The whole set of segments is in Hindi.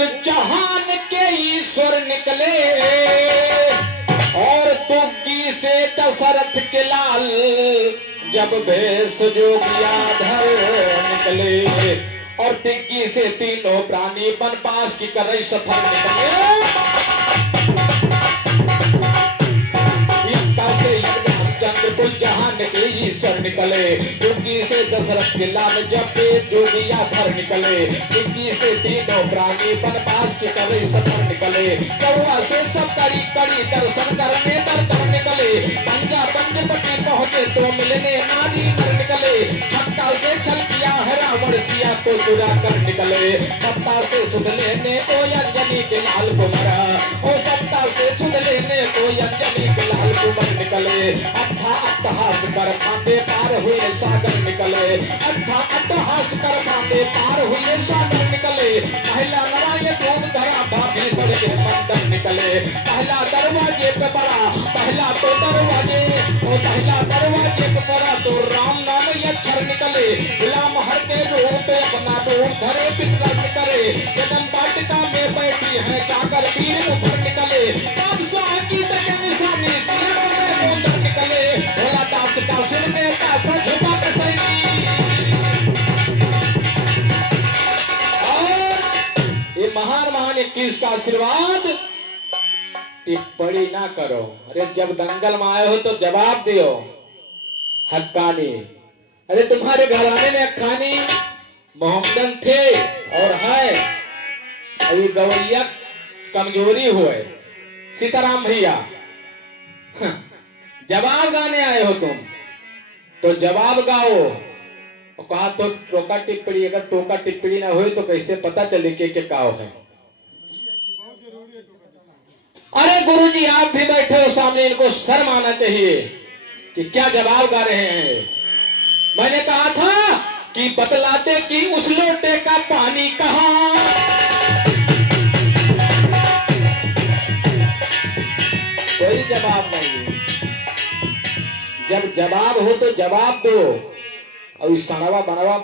कुल जहान के ईश्वर निकले और तुग्गी से दशरथ के लाल जब भेष जोगियाधर निकले और दिग्गी से तीनों प्राणी वनवास की कर रही सफर निकले। कुल जहान के ईश्वर निकले तुग्गी से दशरथ के लाल जब जोगियाधर निकले दिग्गी से तीनों प्राणी वनवास की कर रही सफर निकले। कौआ से सब करी करी दर्शन करने दर निकले पंजा पंचवटी पहुंचे तो मिलने नारी नर निकले। छक्का से छल किया है रावण सिया को चुरा कर निकले सत्ता से सुध लेने को अंजनी के लाल को मरा ओ सत्ता से सुध लेने को अंजनी के लाल को मर निकले। अट्ठहास कर फांदे पार हुए सागर निकले अट्ठहास कर फांदे पार हुए सागर निकले। पहला नारायण डूब धरा भाभी सड़के मंदिर निकले पहला दरवाजे पे बड़ा पहला तो दरवाजे पहला दरवाजे पे बड़ा तो राम नाम अक्षर निकले। गुलाम हर के रूप पे अपना डूब धरे पितर निकले जन्म वाटिका में बैठी है जाकर वीर उधर निकले। बादशाह की तके निशानी सिर में मुंदर निकले भोला दास का सुर में का झुका के सैनी। और ये महान महान 21 का आशीर्वाद टिप्पणी ना करो। अरे जब दंगल में आए हो तो जवाब दियो हक्कानी। अरे तुम्हारे घराने में हक्कानी मोहम्मदन थे और है अभी गवैया कमजोरी हुए सीताराम भैया जवाब गाने आए हो तुम तो जवाब गाओ। और कहा तो टोका टिप्पणी अगर टोका टिप्पणी ना हुई तो कैसे पता चले कि क्या है। अरे गुरुजी आप भी बैठे हो सामने इनको शर्म आना चाहिए कि क्या जवाब गा रहे हैं। मैंने कहा था कि बतलाते कि उस लोटे का पानी कहां। कोई जवाब नहीं। जब जवाब हो तो जवाब दो और इस सड़वा बनवा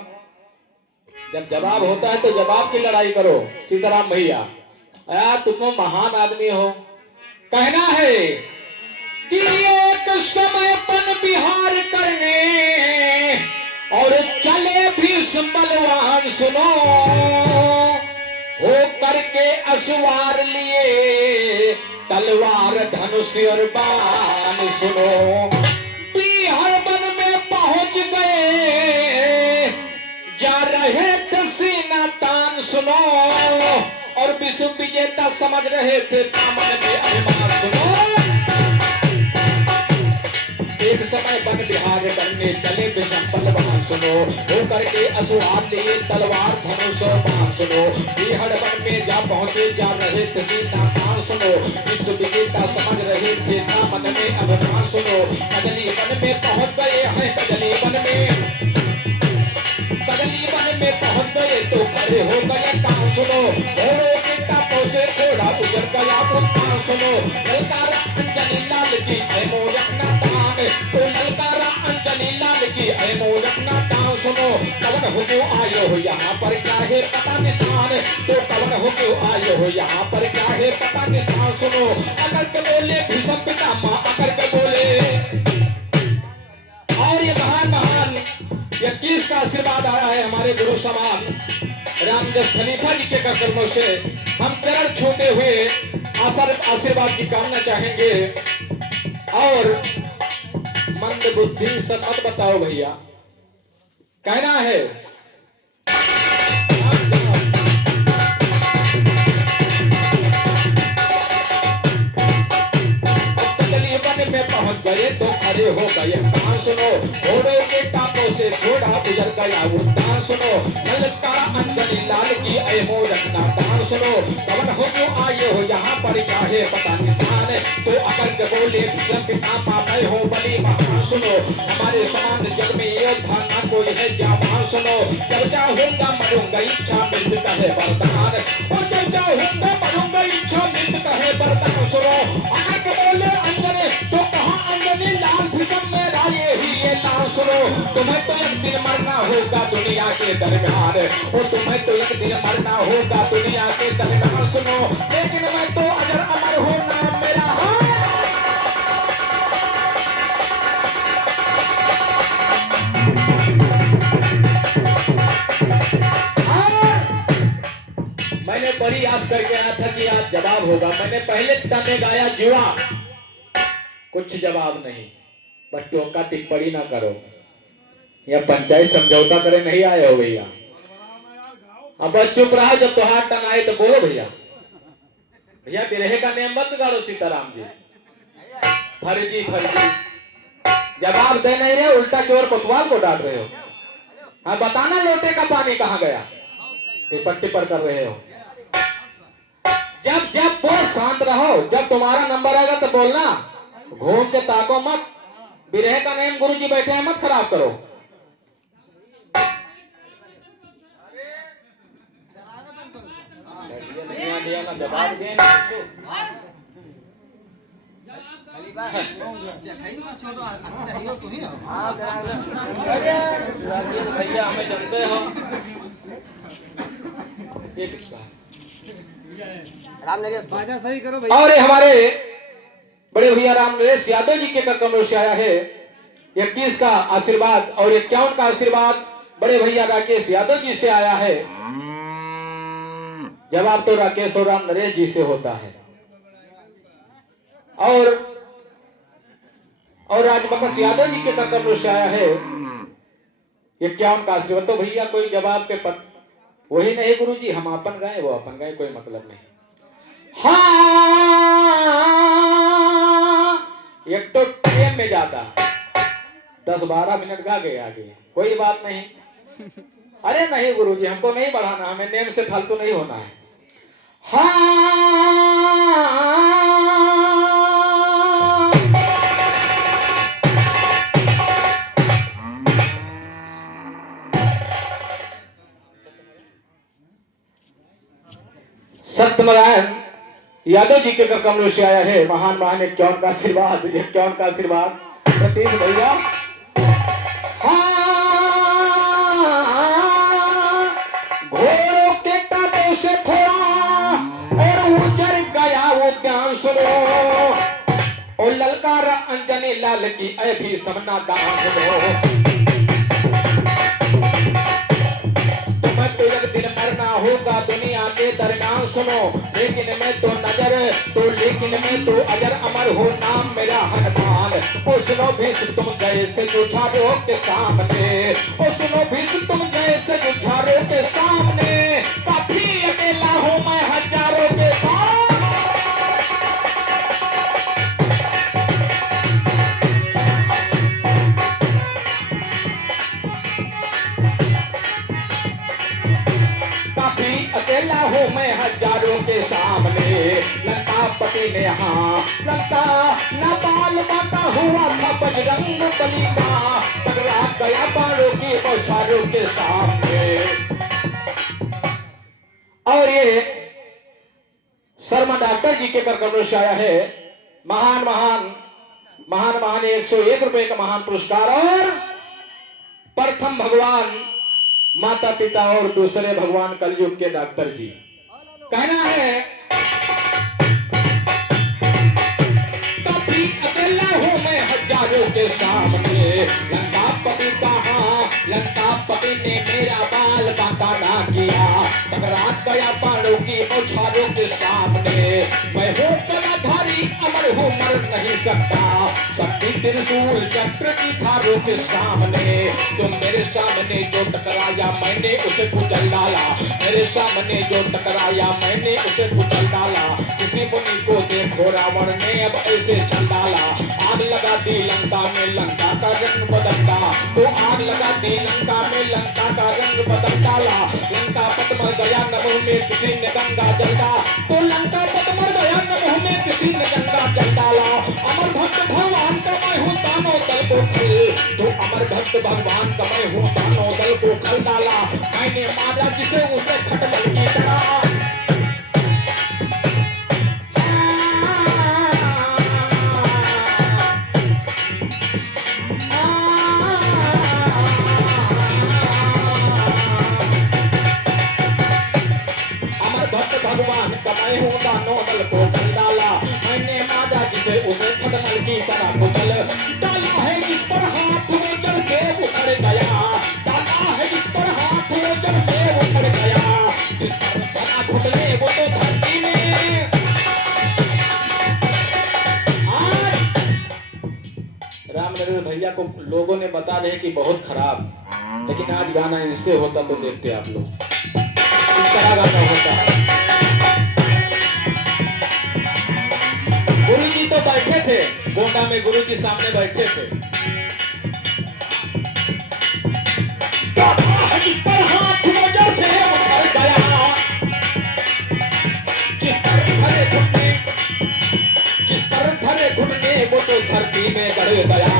जब जवाब होता है तो जवाब की लड़ाई करो। सीताराम भैया तुम महान आदमी हो। कहना है कि एक समय वन विहार करने और चले भी बलवान सुनो हो करके असवार लिए तलवार धनुष और बाण सुनो। बिहार वन में पहुंच गए जा रहे थे सीना तान सुनो और विश्व विजेता समझ रहे थे दामन में अभिमान सुनो। एक समय वन विहार करने चले विषम बलवान सुनो हो करके असुहार लिए तलवार धनुष और बाण सुनो। बिहार वन में जा पहुंचे जा रहे थे सीना तान सुनो विश्व विजेता समझ रहे थे दामन में अभिमान सुनो। कजली वन में पहुंच गए हैं कजली वन में पहुंच गए तो खड़े हो गए काम सुनो। घोड़ों के टापों से घोड़ा गुजर गया उत्थान सुनो। ललकारा अंजनी लाल की ऐ मोरखना दान तो ललकारा अंजनी लाल की ऐ मोरखना दान सुनो। कवन हो क्यों आयो हो यहाँ पर क्या है पता निशान तो कवन हो क्यों आयो हो यहाँ पर क्या है पता निशान सुनो। अगर के बोले भीषम पितामह अगर के बोले और ये महान महान 21 का आशीर्वाद आया है हमारे गुरु समान रामजस खलीफा जी के कर्मों से। हम चरण छूटे हुए आशीर्वाद की कामना चाहेंगे और मंद बुद्धि सब मत बताओ भैया। कहना है में पहुंच गए तो खड़े हो गए कहां सुनो। घोड़ों के टापों से घोड़ा गुजर गया उद्यान सुनो। ललकारा अंजनी लाल की ऐ मोरखना दान सुनो। कवन हो क्यों आए हो यहाँ पर क्या है पता निशान तो अगर के बोले भीषम पितामह मैं हूँ बड़ी महान सुनो। हमारे समान जग में योद्धा ना कोई है जाबान सुनो। जब चाहूंगा मरूंगा इच्छा मृत्यु का है वरदान और जब चाहूंगा मरूंगा इच्छा मृत्यु का है वरदान सुनो। अगर के बोले अंजनी तो कहा अंजनी लाल भीषम में राये ही ये नाम सुनो। तुम्हें तो एक दिन मरना होगा दुनिया के दरमियान और तुम्हें तो एक दिन मरना होगा दुनिया के दरमियान। सुनो, लेकिन मैं तो अजर अमर हूँ नाम मेरा है। मैंने बड़ी आस करके आया था कि आज जवाब होगा। मैंने पहले तने गाया जुआ, कुछ जवाब नहीं। बस टोका टिप्पणी ना करो या पंचायत समझौता करे, नहीं आए हो भैया। अब बस चुप रहा, जब त्योहार टंग आए तो बोलो भैया। भैया बिरहे का नियम मत गाड़ो सीताराम जी। फर्जी फर्जी जवाब दे नहीं रहे, उल्टा चोर कोतवाल को डांट रहे हो। हाँ बताना लोटे का पानी कहाँ गया, टिप्पण पर कर रहे हो। जब जब बोल शांत रहो, जब तुम्हारा नंबर आएगा तो बोलना, घूम के ताको मत। बिरहे का नेम गुरुजी बैठे हैं, मत खराब करो। भैया हमें जानते हो। ये किसका राम नरेश बाजा सही करो भैया। और हमारे बड़े भैया राम नरेश यादव जी के कमरों से आया है 21 का आशीर्वाद और 51 का आशीर्वाद बड़े भैया राकेश यादव जी से आया है। जवाब तो राकेश और राम नरेश जी से होता है। और राजमकस यादव जी के कमरों से आया है 51 का आशीर्वाद। तो भैया कोई जवाब के पद वही नहीं गुरुजी, हम अपन गए वो अपन गए, कोई मतलब नहीं। हाँ एक तो ट्रेन में जाता 10-12 मिनट गा गए आगे, कोई बात नहीं। अरे नहीं गुरुजी हमको नहीं बढ़ाना, हमें नेम से फालतू नहीं होना है। हाँ सत्यनारायण यादव जी के कमरों से आया है महान महान 51 का आशीर्वाद। 51 का आशीर्वाद सतीश भैया। घोड़ों के टाटों से थोड़ा और उजर गया वो ज्ञान सुनो, और ललकारा अंजनी लाल की ऐ भी समना दान सुनो। दिन मरना होगा दुनिया के दरमियान सुनो, लेकिन मैं तो नजर तो लेकिन मैं तो अजर अमर हो नाम मेरा हनुमान। ओ सुनो भीष्म तुम जैसे जुझारों के सामने, ओ सुनो भीष्म तुम जैसे जुझारों के सामने, काफी अकेला हूँ मैं हजारों के साथ। अकेला हूँ मैं हजारों के सामने। लंकापति ने हाँ लंका न बाल बांटा हुआ था बजरंग बली का, टकरा गया बाणों की बौछारों के सामने। और ये शर्मा डॉक्टर जी के कमरों से आया है महान महान महान महान 101 रुपए का महान पुरस्कार। और प्रथम भगवान माता पिता और दूसरे भगवान कलयुग के डॉक्टर जी। कहना है काफी अकेला हूँ मैं हजारों के सामने। लंकापति कहा लंकापति ने मेरा बाल बांका ना किया, टकरा गया बाणों की बौछारों के सामने। मैं हूँ कलाधारी अमर हूँ मर नहीं सकता, शक्ति त्रिशूल चक्र की धारों के सामने। तुम मेरे सामने जो टकराया मैंने उसे कुचल डाला, मेरे सामने जो टकराया मैंने उसे कुचल डाला। किसी मुनि को देखो रावण ने अब ऐसे चल डाला, आग लगा दी लंका में लंका का रंग बदल डाला। तो आग लगा दी लंका में लंका का रंग बदल डाला। लंका पत मर गया नमः में किसी ने गंगा जल डाला, तो लंका पत मर गया नमः में किसी ने गंगा जल डाला। अमर भक्त भगवान का मैं हूँ दानों दल को खल, तो अमर भक्त भगवान का मैं हूँ दानों दल को खल डाला। मैंने मारा जिसे उसे खटमल की तरह। भगवान का मैं हूँ, दानों दल को कर डाला मैंने, मादा जिसे उसे खटमल की तरह कुचल डाला है, जिस पर हाथ वो जल से उखड़ गया, डाला है जिस पर हाथ वो जल से उखड़ गया, जिस पर बना घुटने वो तो धरती में। रामनरेंद्र भैया को लोगों ने बता रहे कि बहुत खराब, लेकिन आज गाना इनसे होता तो देखते आप लोग, इस तरह गाना होता। गुरु जी तो बैठे थे गोंडा में, गुरु जी सामने बैठे थे, जिस पर हाथ वजह से उखड़ गया, जिस पर धरे घुटने, जिस पर धरे घुटने वो तो धरती में गड़ गया।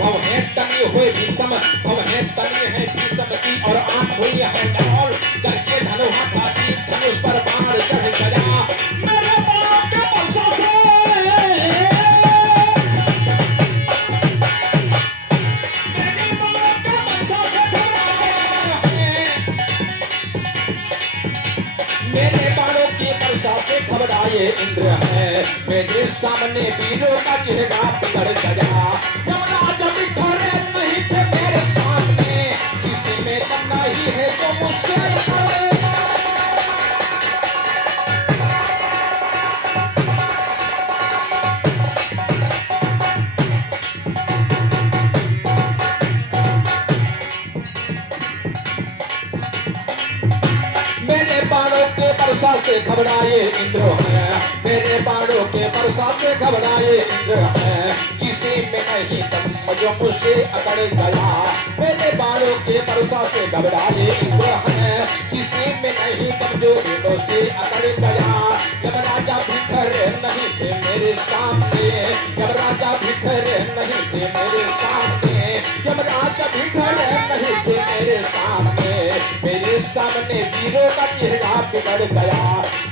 भव है तनी हुए भीषम, भव है तनी है भीषम की, और आंख हुई है डौल करके धनुहा काटी, धनुष पर बाण चढ़ गया, मेरे बाणों के बरसों से, मेरे बाणों के बरसों से मेरे बाणों की वर्षा से घबराए इंद्र है, मेरे सामने वीरों का चेहरा बिगड़ गया, यमराज अभी खड़े नहीं थे मेरे सामने, किसी में दम नहीं है जो मुझसे लड़े। मेरे बाणों के वर्षा से घबराए इंद्र है, मेरे बाणों के वर्षा से घबराए इंद्र है, किसी में नहीं दम जो मुझसे अकड़ गया, मेरे बाणों के वर्षा से घबराए इंद्र है, किसी में नहीं दम जो मुझसे अकड़ गया, यमराजा भी खड़े नहीं थे मेरे सामने, यमराजा भी खड़े नहीं थे मेरे सामने, यमराजा भी खड़े नहीं थे मेरे सामने, मेरे सामने वीरों का चेहरा बिगड़ गया,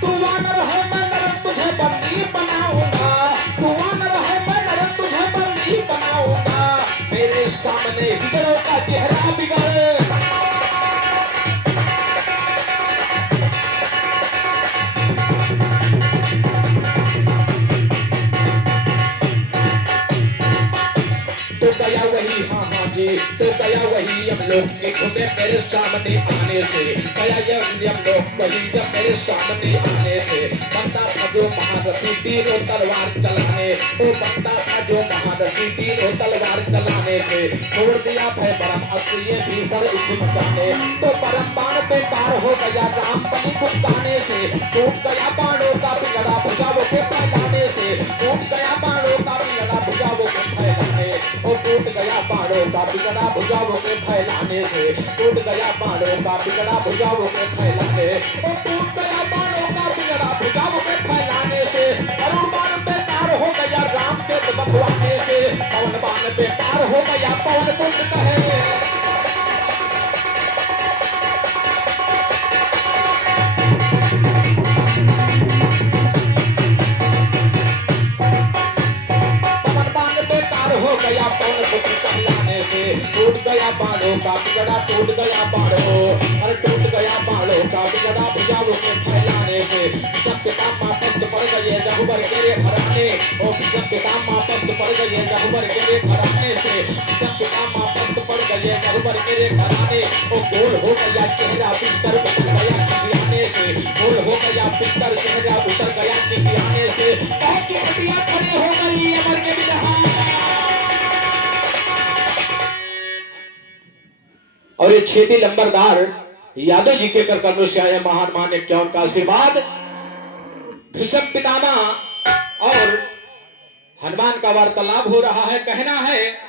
तू वानर है मैं नर तुझे बंदी बनाऊंगा, तू वानर है मैं नर तुझे बंदी बनाऊंगा, मेरे सामने वीरों का चेहरा बिगड़। तो गया वही, हाँ हाँ जी, तो गया वही हम लोग के खुदे मेरे सामने आने से, गया हम लोग वही जब मेरे सामने आने से, बनता था जो महारथी तीनों तलवार चलाने, वो बनता था जो महारथी तीनों तलवार चलाने से, छोड़ दिया भय परम अस्त्र ये भीषण युद्ध मचाने, तो परम बाण पे पार हो गया राम बलि गुप्ताने से, टूट गया बाणों का बिगड़ा भुजाओं के फैलाने से, टूट गया बाणों का बिगड़ा भुजाओं के फैलाने, टूट गया बाणों का बिगड़ा भुजाओं के फैलाने से, टूट गया बाणों का बिगड़ा भुजाओं के फैलाने, टूट गया बाणों का बिगड़ा भुजाओं के फैलाने से, अरुण बाण बेकार हो गया राम से बखवाने से, पवन बाण बेकार हो गया पवन कुंड कहे। टूट गया बाणों का बिगड़ा, टूट गया बाणों, अरे टूट गया बाणों का बिगड़ा भुजाओं के फैलाने से, सब पितामह पस्त पड़ गए रघुबर के रे घराने, ओ सब पितामह पस्त पड़ गए रघुबर के रे घराने से, सब पितामह पस्त पड़ गए रघुबर के रे घराने, ओ गोल हो गया चेहरा बिस्तर उतर गया खिसियाने से, गोल हो गया बिस्तर चेहरा उतर गया खिसियाने से, बहुत की हड्डियां खड़ी हो गई अमर के बिरहा। और ये छेदी लंबरदार यादव जी के कर कर्म से आए महान मान्य क्या उनका आशीर्वाद, भीष्म पितामह और हनुमान का वार्तालाप हो रहा है, कहना है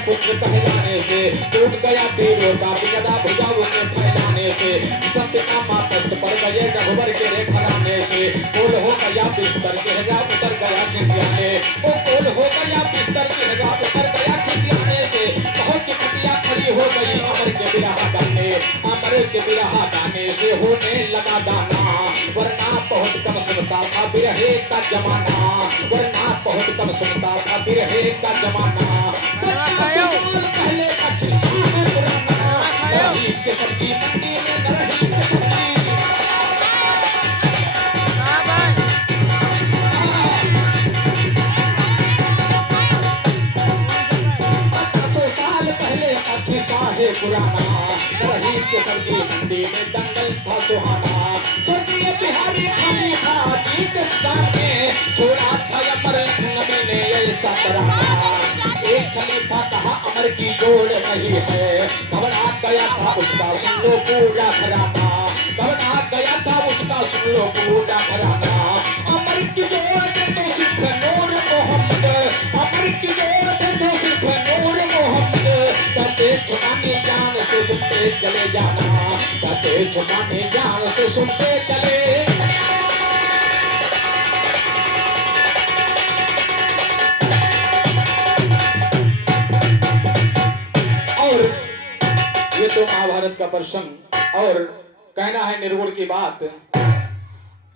पुत्र कहलाने से, टूट गया तीरों का बिगड़ा भुजाओं के फैलाने से, सब पितामह पस्त पड़ गए रघुबर के रे घराने से, कोल हो गया बिस्तर चेहरा उतर गया खिसियाने, ओ कोल हो गया बिस्तर चेहरा उतर गया खिसियाने से, बहुत की कुटिया खड़ी हो गई अमर के बिरहा गाने, अमर के बिरहा गाने से होने लगा गाना, वरना सुनता था बिरहे का जमाना, वरना बहुत कम सुनता था बिरहे का जमाना। 50 साल पहले का किस्सा है पुराना, रही के सब्जी मंडी में रही के सब्जी। पुराना रही के सब्जी मंडी में दंगल था सुहाना। स्वर्गीय बिहारी खाली था गीत सामने, छोड़ा था अमर नबी ने ऐसा तराना। एक खलीफा कहा अमर की जोड़ नहीं है, घबरा गया था उसका सुन लो पूरा घराना, घबरा गया था उसका सुन लो पूरा घराना। अमर की जोड़ तो सिर्फ नूर मोहम्मद, अमर की जोड़ तो सिर्फ नूर मोहम्मद। कहते छुपानी जान से सुनते चले जाना, कहते छुपानी जान से सुनते चले। और ये तो महाभारत का प्रसंग, और कहना है निर्गुण की बात।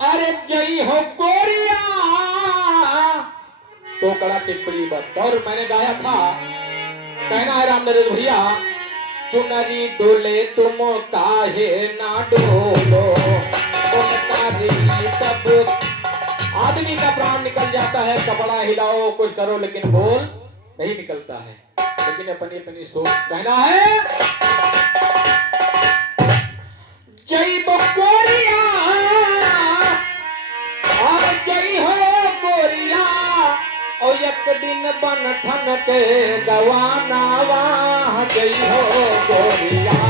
अरे जय हो गोरिया तो कड़ा टिप्पणी बत। और मैंने गाया था, कहना है राम नरेश भैया, चुनरी डोले तुम काहे ना डोलो, तब आदमी का प्राण निकल जाता है। कपड़ा हिलाओ कुछ करो लेकिन बोल नहीं निकलता है। लेकिन अपनी अपनी सोच। कहना है जय गोरिया और जय हो गोरिया, और एक दिन बन ठन के गवाना वाह जय हो गोरिया।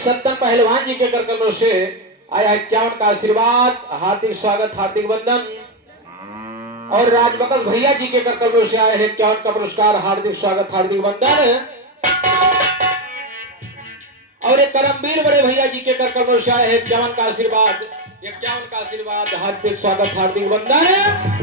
सत्तन पहलवान जी के करकमों से आया है 51 का आशीर्वाद, हार्दिक स्वागत हार्दिक वंदन। और राजबकस भैया जी के करकमों से आया है 51 का पुरस्कार, हार्दिक स्वागत हार्दिक वंदन। और एक करमवीर बड़े भैया जी के करकमों से आया है 51 का आशीर्वाद, 51 का आशीर्वाद, हार्दिक स्वागत हार्दिक वंदन।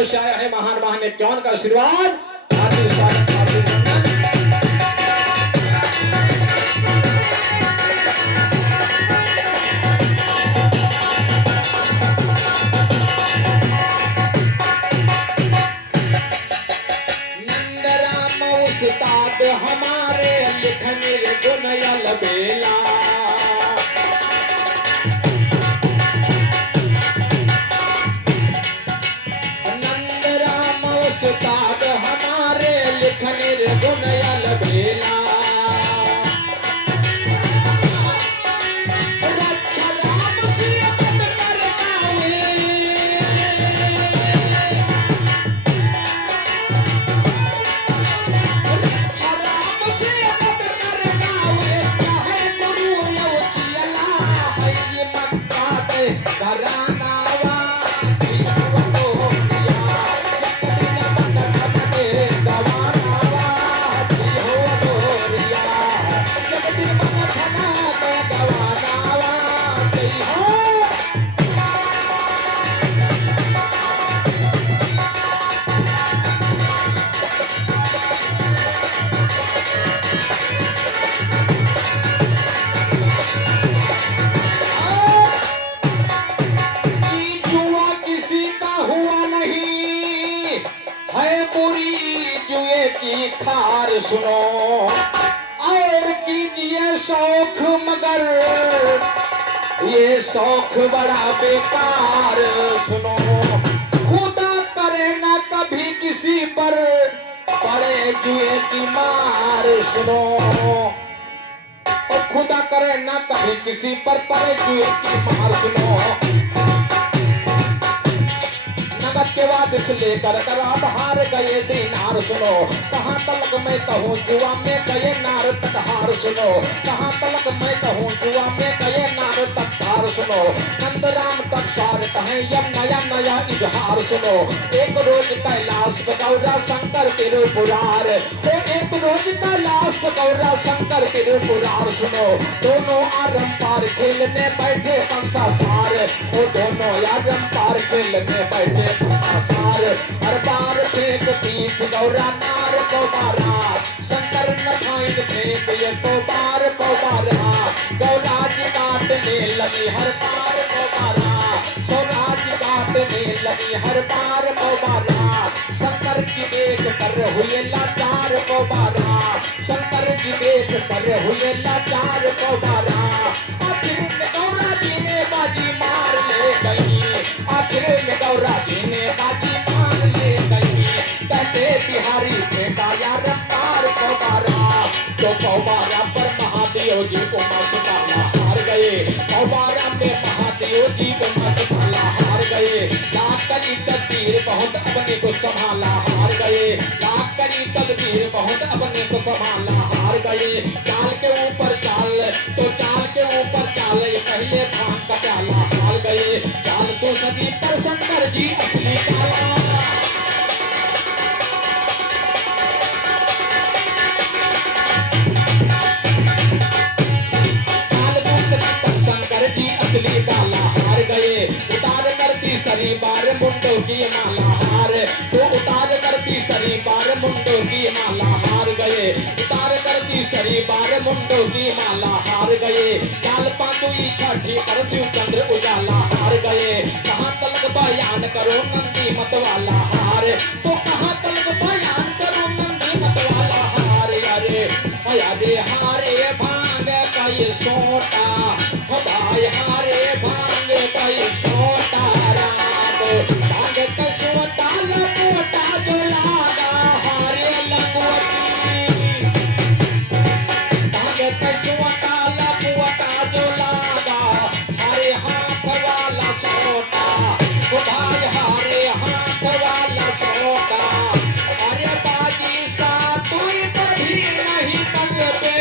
ओर से आया है महान महान कौन का आशीर्वाद। हार्दिक स्वागत, हार्दिक वंदन। उस्ताद हमारे लिखने गुण अलबेला, नंद राम उस्ताद हमारे लिखने गुण अलबेला। रक्षा राम से पद कर गावे, की खार सुनो और कीजिए शौक, मगर ये शौक बड़ा बेकार सुनो। खुदा करे ना कभी किसी पर पड़े जुए की मार सुनो, और खुदा करे ना कभी किसी पर पड़े जुए की मार सुनो। नगद के बाद इस लेकर कर अब हार गए दीनार सुनो। कहाँ तलक मैं कहूँ जुआ में गए नार तक हार सुनो, कहाँ तलक मैं कहूँ जुआ में गए नार तक हार सुनो। नंद राम तक सार कहें यह नया नया इजहार सुनो। एक रोज कैलाश पे गौरा शंकर के रूपुरार, एक रोज कैलाश पे गौरा शंकर के रूपुरार सुनो। दोनों आरम पार खेलने बैठे कंसा सार, वो दोनों आरम पार खेलने बैठे सार। हर बार फेंक पीठ गौरा नार को बारा, शंकर न खाइन फेंक ये को बार गौरा जी काटने लगी हर बार को बारा, सौराज काटने लगी हर बार को बारा। शंकर की देख कर हुए लाचार को बारा, शंकर की देख कर हुए लाचार को बारा। आखिर में गौरा जी ने बाजी मार ले गई, आखिर में गौरा जी ने बाजी मार ले गई। कहते बिहारी फेंका यार पार को बारा, तो कौबारा पर महादेव जी को मस्ताना हार गए। कौबारा में महादेव जी को मस्ताना हार गए। लाख करी तदबीर बहुत अपने को संभाला हार गए, लाख करी तदबीर बहुत अपने को संभाला हार गए। चाल के ऊपर चाल तो चाल के ऊपर चाल, पहले भांग का प्याला हार गए। चाल तो सदी पर शंकर जी असली काला, असली काला हार गए। उतार करती सरी बार मुंडों की माला हार, तो उतार करती सरी बार मुंडों की माला हार गए। उतार करती सरी बार मुंडों की माला हार गए। काल पांडुई छठी पर शिव चंद्र उजाला हार गए। कहाँ तलक बयान करो नंदी मत वाला हार, तो कहाँ तलक बयान करो नंदी मत वाला हार। अरे अरे हारे भांग का ये सोटा, भाई हारे भांग का ये सोटा रात, भांग का सोटा लपोटा जो लागा हारे लंगोटी, भांग का सोटा लपोटा जो लागा हारे हाथ वाला सोटा, भाई हारे हाथ वाला सोटा। अरे बाजी सा तू बढ़ी नहीं पग पे,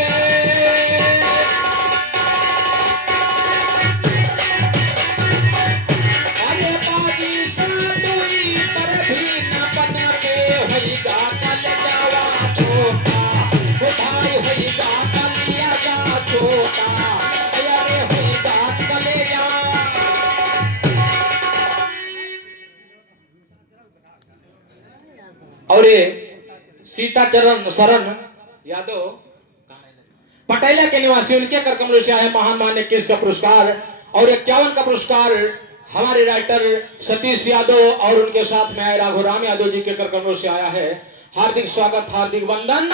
और ये सीताचरण शरण यादव पटेला के निवासी, उनके कर कमलों से आया महान मान्य 21 का पुरस्कार और 51 का पुरस्कार हमारे राइटर सतीश यादव और उनके साथ में आए राघुराम यादव जी के कर कमलों से आया है। हार्दिक स्वागत, हार्दिक वंदन।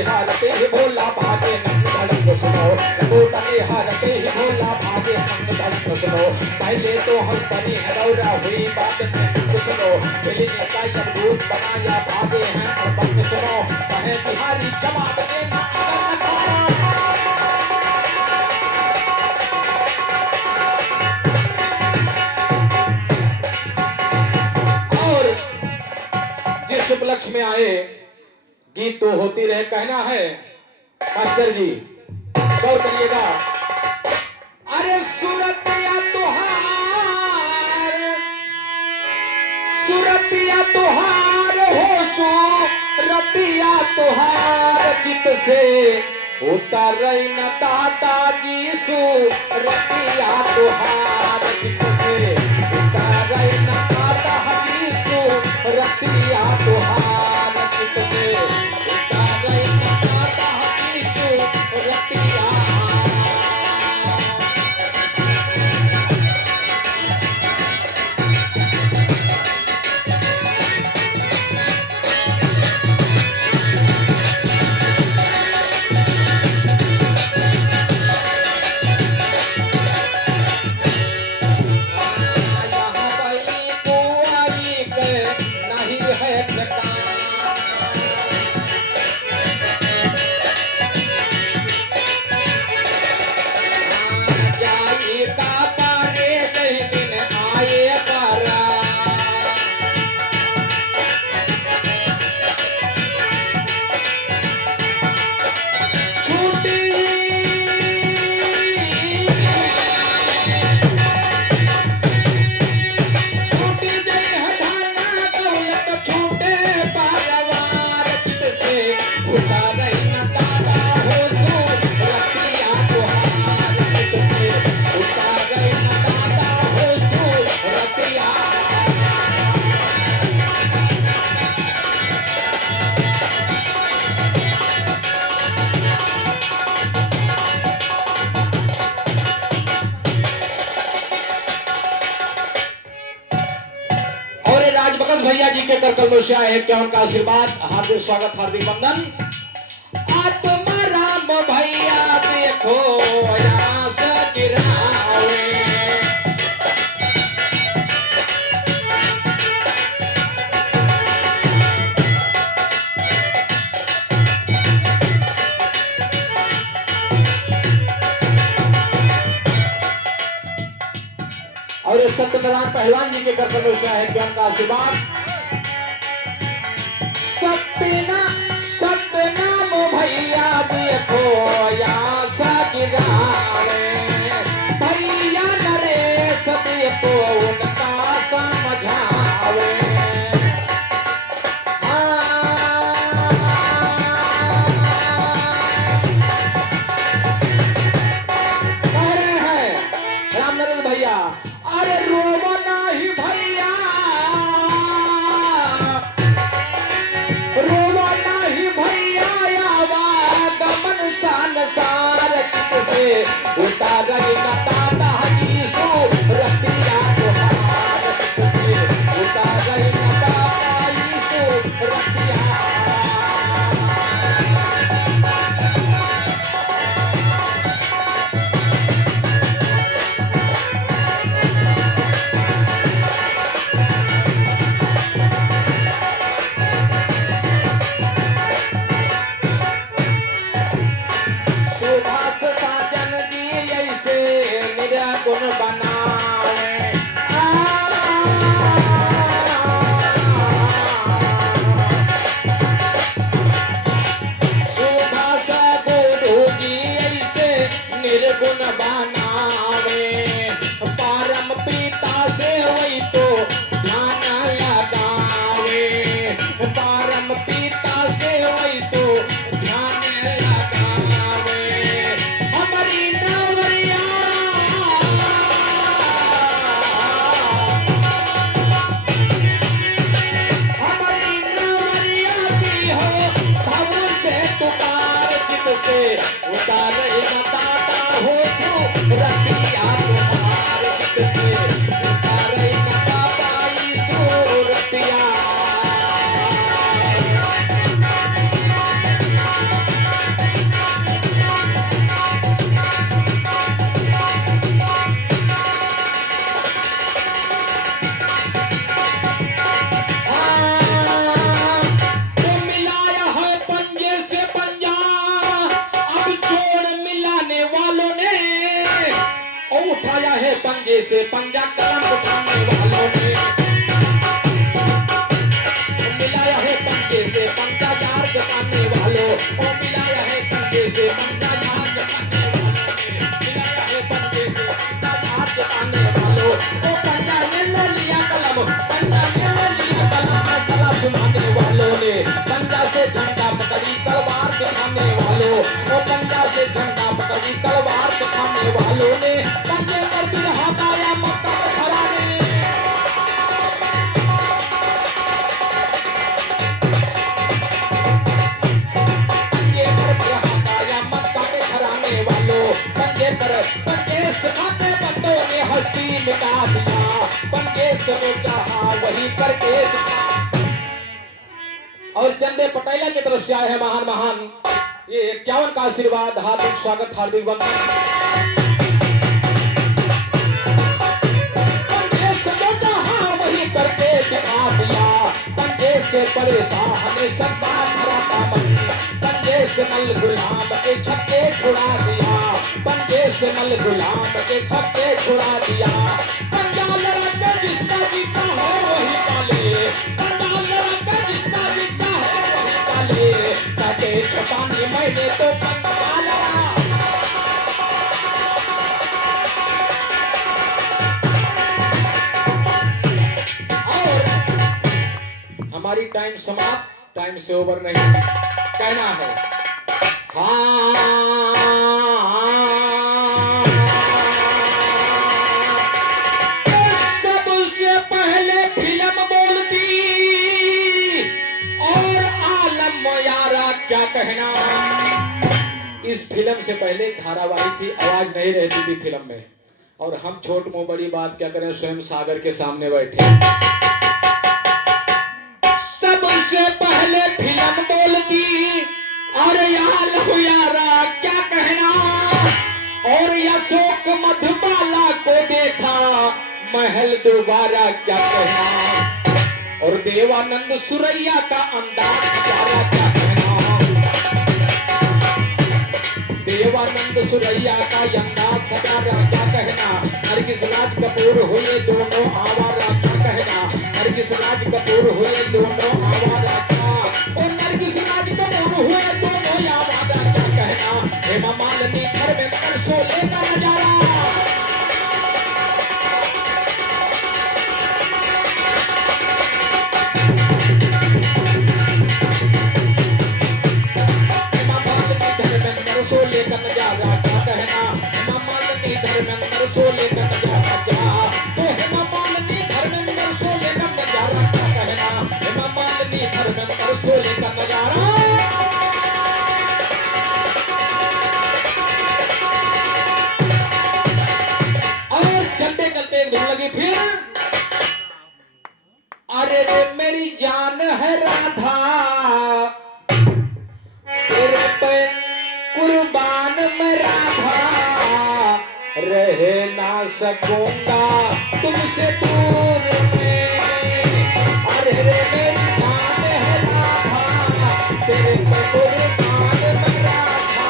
हारते ही भोला भागे नंद धड़क सुनो, लंगोटा के हारते ही भोला भागे नंद धड़क सुनो। पहले तो हंसनी है दौरा हुई बात में सुनो, मिली नेता जब दूध बनाया भागे हैं और बंद सुनो। कहे बिहारी जवाब देना और जिस उपलक्ष्य में आए गीत तो होती रहे कहना है मास्टर जी, गौर करिएगा। अरे सूरतिया तुहार, सूरतिया तुहार हो, सूरतिया तुहार चित से उतर न दादाजी, सूरतिया तुहार चित से उतर न दादाजी, सूरतिया तुहार चित से भैया जी के कर कलमों से आए हैं, क्या उनका आशीर्वाद, हार्दिक स्वागत, हार्दिक वंदन। आत्मा राम भैया देखो यहाँ से गिरावे, और ये सत्यनारायण पहलवान जी के कर कलमों से आए हैं, क्या उनका आशीर्वाद। सत्यनाम भैया देखो यहाँ से गिरावे, भैया नरेश देखो उनका समझावे। कह रहे हैं राम नरेश भैया, अरे रोवो नहीं भैया, रोवो नहीं भैया, आवागमन संसार चित से उतार न दादाजी, सूरतिया तुहार चित से उतार न दादाजी, सूरतिया। से उतारे न दाता हो सूरतिया तुम्हारे चित से उतारे न पाई सूरतिया। उठाया है पंजे से पंजा कलम उठाने वालों ने, मिलाया है पंजे से पंजा यार जमाने वालों, और मिलाया है पंजे से पंजा यार जमाने वालों ने, मिलाया है पंजे से पंजा यार जमाने वालों। ओ पंजा ने ले लिया कलम, पंजा ने ले लिया कलम, फैसला सुनाने वालों ने, पंजा से झंडा पकड़ी तलवार दिखाने वालों, ओ पंजा से झंडा पकड़ी तलवार दिखाने वालों ने, पंजे पर बिरहा गाया मक्का में खड़ा ने। पंजे पर बिरहा गाया मक्का में खड़ाने वालों, पंजे पर पंजे समाते बंदों ने हस्ती मिटा दिया, पंजे से कहा वही करके दिखा। और चंदे पटेला की तरफ से आए हैं महान महान ये 51 का आशीर्वाद, हार्दिक स्वागत, हार्दिक वंदन। करके दिखा दिया, पंजे से परेशान हमें सबका भरा मन, पंजे से मल गुलाम के छक्के छुड़ा दिया, पंजे से मल गुलाम के छक्के छुड़ा दिया। पंजा लड़ा के जिसका जीता है वही पाले, पंजा लड़ा के जिसका जीता है वही पाले, कहते छपानी मैंने तो पंजा लड़ा। हमारी टाइम समाप्त, टाइम से ओवर नहीं कहना है। हाँ सबसे पहले फिल्म बोलती और आलम यारा क्या कहना। इस फिल्म से पहले धारावाहिक थी, आवाज नहीं रहती थी फिल्म में, और हम छोट मुंह बड़ी बात क्या करें, स्वयं सागर के सामने बैठे। सबसे पहले फिल्म बोलती और यारा क्या कहना, और अशोक मधुबाला को देखा महल दोबारा क्या कहना, और देवानंद सुरैया का अंदाज प्यारा क्या कहना, देवानंद सुरैया का अंदाज प्यारा क्या कहना। नरगिस राज कपूर हुए दोनों आवारा क्या कहना, नरगिस राज कपूर हुए दोनों आवारा क्या, और नरगिस राज कपूर हुए दोनों आवारा क्या कहना। हेमा मालिनी धर्मेंद्र शोले का नजारा, हेमा मालिनी धर्मेंद्र शोले का नजारा क्या कहना, हेमा मालिनी धर्मेंद्र शोले का नजारा क्या, तो हेमा मालिनी धर्मेंद्र शोले का नजारा क्या कहना, हेमा मालिनी धर्मेंद्र शोले का नजारा। और चलते चलते धुन लगी फिर, अरे रे मेरी जान है राधा तेरे पे कुर्बान मैं राधा, रह ना सकूंगा तुमसे दूर में, अरे रे मेरी जान है राधा तेरे पे कुर्बान मैं राधा,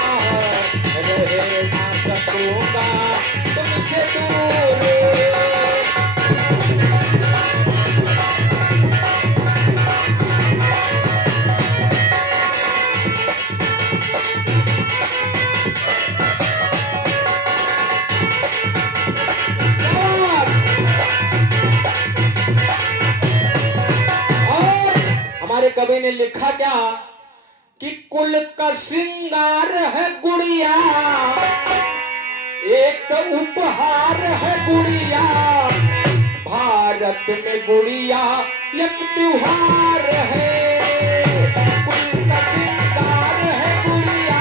रह ना सकूंगा तुमसे दूर। हमारे कवि ने लिखा क्या कि कुल का श्रृंगार है गुड़िया, एक उपहार है गुड़िया, भारत में गुड़िया एक त्योहार है, कुल का श्रृंगार है गुड़िया,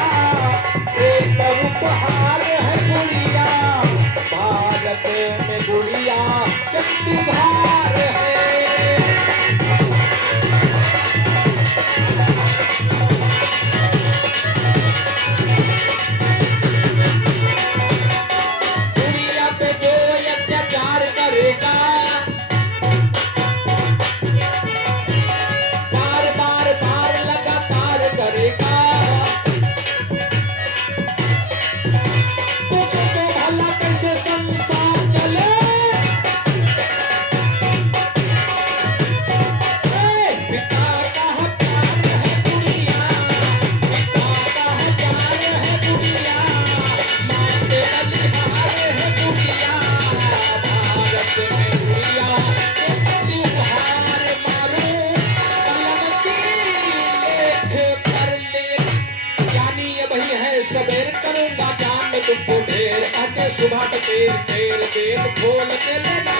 सवेर करूंगा जान तुमको ढेर, आके सुबह टेर टेर देव खोल के लेना